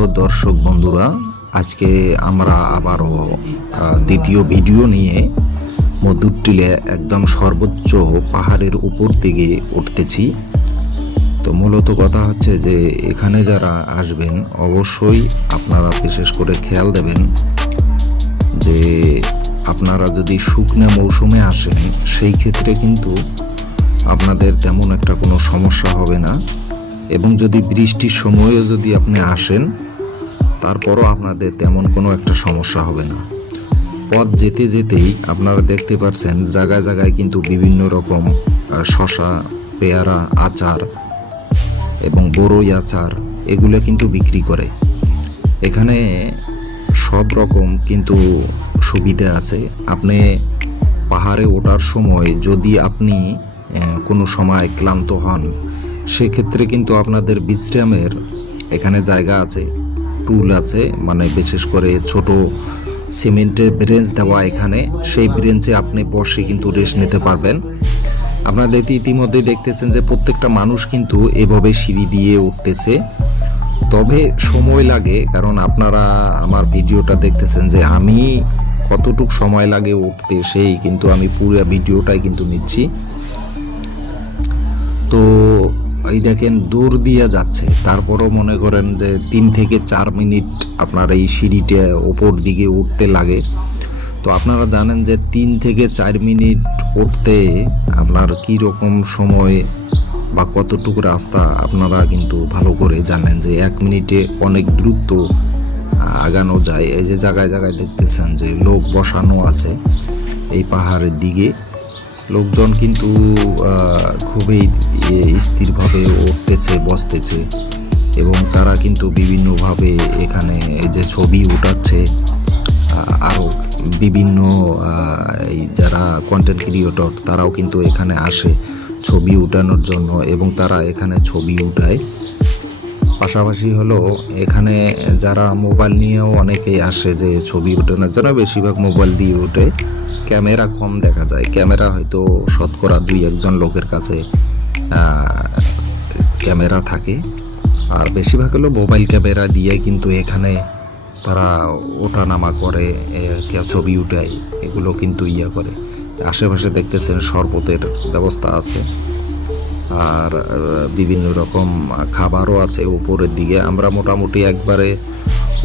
প্রিয় দর্শক বন্ধুরা, আজকে আমরা আবারও দ্বিতীয় ভিডিও নিয়ে মধুর টিলে একদম সর্বোচ্চ পাহাড়ের উপর দিকে উঠতেছি। তো মূলত কথা হচ্ছে যে এখানে যারা আসবেন অবশ্যই আপনারা বিশেষ করে খেয়াল দেবেন যে আপনারা যদি শুকনো মৌসুমে আসেন সেই ক্ষেত্রে কিন্তু আপনাদের তেমন একটা কোনো সমস্যা হবে না, এবং যদি বৃষ্টির সময়ও যদি আপনি আসেন তারপরও আপনাদের তেমন কোনো একটা সমস্যা হবে না। পথ যেতে যেতেই আপনারা দেখতে পাচ্ছেন জায়গায় জায়গায় কিন্তু বিভিন্ন রকম শশা, পেয়ারা, আচার এবং বড়ই আচার এগুলো কিন্তু বিক্রি করে। এখানে সব রকম কিন্তু সুবিধা আছে। আপনি পাহাড়ে ওঠার সময় যদি আপনি কোনো সময় ক্লান্ত হন সেক্ষেত্রে কিন্তু আপনাদের বিশ্রামের এখানে জায়গা আছে, টুল আছে, মানে বিশেষ করে ছোট সিমেন্টের ব্রেঞ্চ দেওয়া এখানে, সেই ব্রেঞ্চে আপনি বসে কিন্তু রেস্ট নিতে পারবেন। আপনারা ইতিমধ্যে দেখতেছেন যে প্রত্যেকটা মানুষ কিন্তু এভাবে সিঁড়ি দিয়ে উঠতেছে, তবে সময় লাগে, কারণ আপনারা আমার ভিডিওটা দেখতেছেন যে আমি কতটুকু সময় লাগে উঠতে, সেই কিন্তু আমি পুরো ভিডিওটাই কিন্তু নিচ্ছি। তো এই দেখেন দৌড় দিয়ে যাচ্ছে, তারপরও মনে করেন যে 3 থেকে 4 মিনিট আপনার এই সিঁড়িটা ওপর দিকে উঠতে লাগে। তো আপনারা জানেন যে 3 থেকে 4 মিনিট উঠতে আপনার কী রকম সময় বা কতটুকু রাস্তা আপনারা কিন্তু ভালো করে জানেন যে 1 মিনিটে অনেক দ্রুত আগানো যায়। এই যে জায়গায় জায়গায় দেখতেছেন যে লোক বসানো আছে এই পাহাড়ের দিকে, লোকজন কিন্তু খুবই স্থিরভাবে উঠতেছে, বসতেছে, এবং তারা কিন্তু বিভিন্নভাবে এখানে এই যে ছবি উঠাচ্ছে। আরও বিভিন্ন যারা কন্টেন্ট ক্রিয়েটর তারাও কিন্তু এখানে আসে ছবি উঠানোর জন্য, এবং তারা এখানে ছবি উঠায়। পাশাপাশি হলো এখানে যারা মোবাইল নিয়েও অনেকেই আসে যে ছবি ওঠানোর জন্য, বেশিরভাগ মোবাইল দিয়ে ওঠে। ক্যামেরা কম দেখা যায়, ক্যামেরা হয়তো শতকরা 2-1 লোকের কাছে ক্যামেরা থাকে, আর বেশিরভাগ হলো মোবাইল ক্যামেরা দিয়ে কিন্তু এখানে তারা ওঠানামা করে, কেউ ছবি উঠায়, এগুলো কিন্তু করে। আশেপাশে দেখতেছেন শরবতের ব্যবস্থা আছে, আর বিভিন্ন রকম খাবারও আছে উপরের দিকে। আমরা মোটামুটি একবারে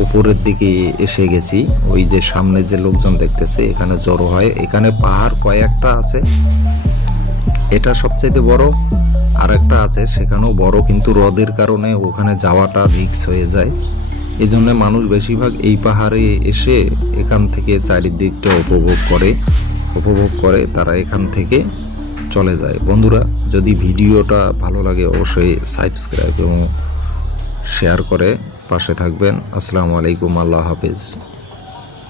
উপরের দিকে এসে গেছি। ওই যে সামনে যে লোকজন দেখতেছে এখানে জড়ো হয়। এখানে পাহাড় কয়েকটা আছে, এটা সবচাইতে বড়, আর একটা আছে সেখানেও বড়, কিন্তু রোদের কারণে ওখানে যাওয়াটা রিস্ক হয়ে যায়। এই জন্য মানুষ বেশিরভাগ এই পাহাড়ে এসে এখান থেকে চারিদিকটা উপভোগ করে তারা এখান থেকে চলে যায়। বন্ধুরা, যদি ভিডিওটা ভালো লাগে অবশ্যই সাবস্ক্রাইব এবং শেয়ার করে পাশে থাকবেন। আসসালামু আলাইকুম, আল্লাহ হাফেজ।